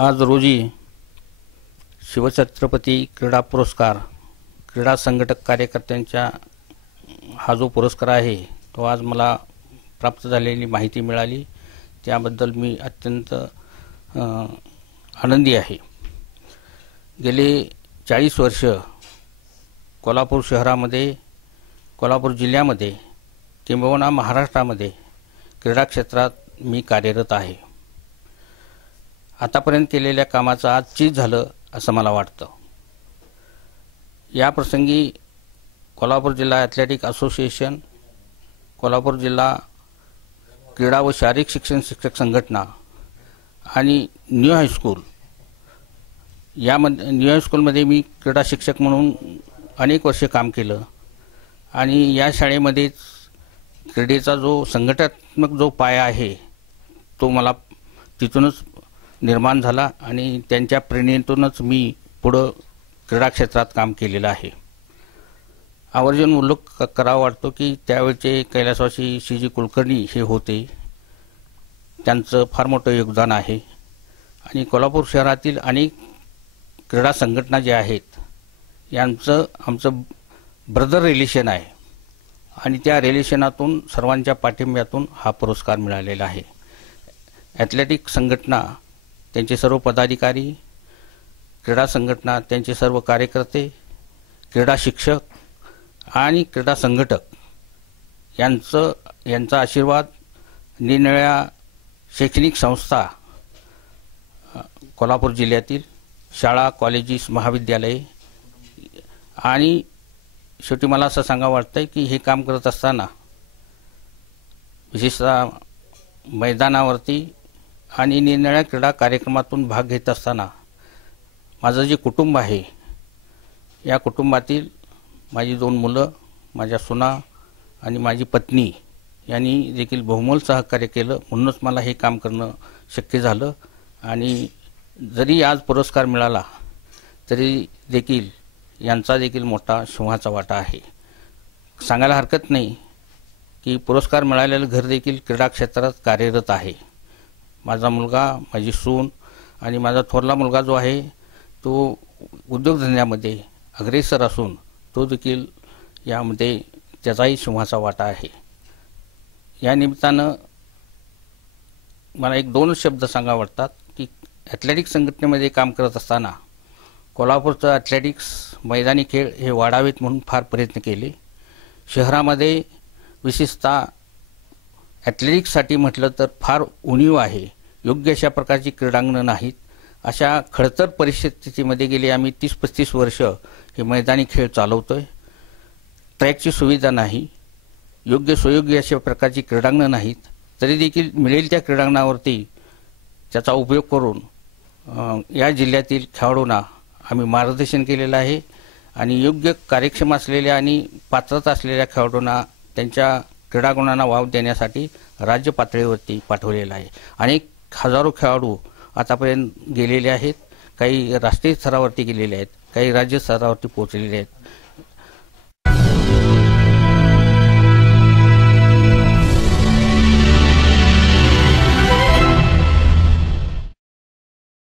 आज रोजी शिवछत्रपती क्रीडा पुरस्कार क्रीडा संघटक कार्यकर्त्यांचा हा जो पुरस्कार आहे तो आज मला प्राप्त झालेली माहिती मिळाली, त्याबद्दल मी अत्यंत आनंदी आहे। गेले 40 वर्ष कोल्हापूर शहरामध्ये, कोल्हापूर जिल्ह्यामध्ये किंबहुना महाराष्ट्रामध्ये क्रीडा क्षेत्रात मी कार्यरत आहे। आतापर्यंत केलेल्या कामाचं आज चीज झालं असं मला वाटतं। या प्रसंगी कोल्हापूर जिल्हा ॲथलेटिक असोसिएशन, कोल्हापूर जिल्हा क्रीडा व शारीरिक शिक्षण शिक्षक संघटना आणि न्यू हायस्कूल न्यू हायस्कूलमध्ये मी क्रीडा शिक्षक म्हणून अनेक वर्षे काम केलं आणि या शाळेमध्येच क्रीडेचा जो संघटनात्मक जो पाया आहे तो मला तिथूनच निर्माण झाला आणि त्यांच्या प्रेरणेतूनच मी पुढं क्रीडा क्षेत्रात काम केलेलं आहे। आवर्जून उल्लेख करावा वाटतो की त्यावेळचे कैलासवासी श्रीजी कुलकर्णी हे होते, त्यांचं फार मोठं योगदान आहे आणि कोल्हापूर शहरातील अनेक क्रीडा संघटना ज्या आहेत यांचं आमचं ब्रदर रिलेशन आहे आणि त्या रिलेशनातून सर्वांच्या पाठिंब्यातून हा पुरस्कार मिळालेला आहे। ॲथलेटिक संघटना, त्यांचे सर्व पदाधिकारी, क्रीडा संघटना त्यांचे सर्व कार्यकर्ते, क्रीडा शिक्षक आणि क्रीडा संघटक यांचा आशीर्वाद, निरनिराळ्या शैक्षणिक संस्था, कोल्हापूर जिल्ह्यातील शाळा, कॉलेजेस, महाविद्यालये आणि शेवटी मला असं सांगावं वाटतंय की हे काम करत असताना विशेषतः मैदानावरती आणि निरनिराळ्या क्रीडा कार्यक्रमातून भाग घेत असताना माझं जे कुटुंब आहे या कुटुंबातील माझी 2 मुलं, माझ्या सुना आणि माझी पत्नी यांनी देखील बहुमोल सहकार्य केलं, म्हणूनच मला हे काम करणं शक्य झालं। आणि जरी आज पुरस्कार मिळाला तरी देखील यांचा देखील मोठा सिंहाचा वाटा आहे। सांगायला हरकत नाही की पुरस्कार मिळालेलं घर देखील क्रीडा क्षेत्रात कार्यरत आहे। माझा मुलगा, माझी सून आणि माझा थोरला मुलगा जो आहे तो उद्योगधंद्यामध्ये अग्रेसर असून तो देखील यामध्ये त्याचाही सिंहाचा वाटा आहे। या निमित्तानं मला 1-2 शब्द सांगावे वाटतात की ॲथलेटिक संघटनेमध्ये काम करत असताना कोल्हापूरचं ॲथलेटिक्स मैदानी खेळ हे वाढावेत म्हणून फार प्रयत्न केले। शहरामध्ये विशेषतः ॲथलेटिक्ससाठी म्हटलं तर फार उणीव आहे, योग्य अशा प्रकारची क्रीडांगणं नाहीत। अशा खडतर परिस्थितीमध्ये गेली आम्ही 30-35 वर्ष हे मैदानी खेळ चालवतोय। ट्रॅकची सुविधा नाही, योग्य सुयोग्य अशा प्रकारची क्रीडांगणं नाहीत, तरी देखील मिळेल त्या क्रीडांगणावरती त्याचा उपयोग करून या जिल्ह्यातील खेळाडूंना आम्ही मार्गदर्शन केलेलं आहे आणि योग्य कार्यक्षम असलेल्या आणि पात्रता असलेल्या खेळाडूंना त्यांच्या क्रीडागुणांना वाव देण्यासाठी राज्य पातळीवरती पाठवलेलं आहे। अनेक हजारो खेळाडू आतापर्यंत गेलेले आहेत, काही राष्ट्रीय स्तरावरती गेलेले आहेत, काही राज्य स्तरावरती पोहोचलेले आहेत।